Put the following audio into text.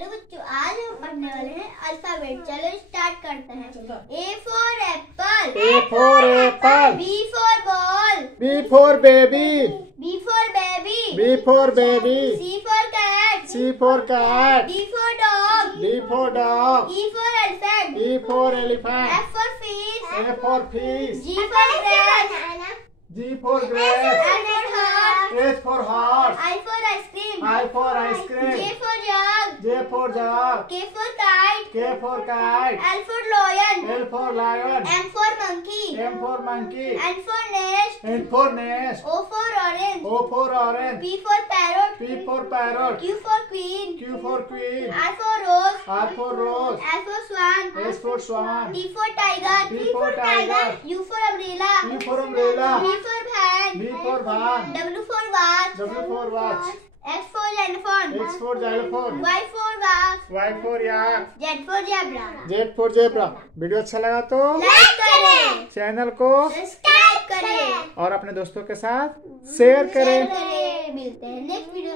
हेलो बच्चों, आज हम पढ़ने वाले हैं अल्फाबेट। चलो स्टार्ट करते हैं। A for apple, A for apple. B for ball, B for baby. B for baby, B for baby. C for cat, C for cat. D for dog, D for dog. E for elephant, E for elephant. F for fish, A for fish. G for grapes, G for grapes. L for heart, H for horse. I for ice cream, I for ice J cream. For jug, J for jug. K for kite, K for kite. L for lion, L for lion. M for monkey, M for monkey. N for nest, N for nest. O for orange, O for orange. P for parrot, P for parrot. Q for queen, Q for queen. R for rose, R for rose. L for swan, S for swan. T for tiger, T for tiger. U for umbrella, U for umbrella. V for van, V for van. W for watch, W for watch. X for elephant, X for xylophone. Y for walk, Y for yak. Z for zebra. Z for zebra. Video अच्छा लगा तो लाइक करें, चैनल को सब्सक्राइब करें, और अपने दोस्तों के साथ शेयर करें। मिलते हैं नेक्स्ट वीडियो।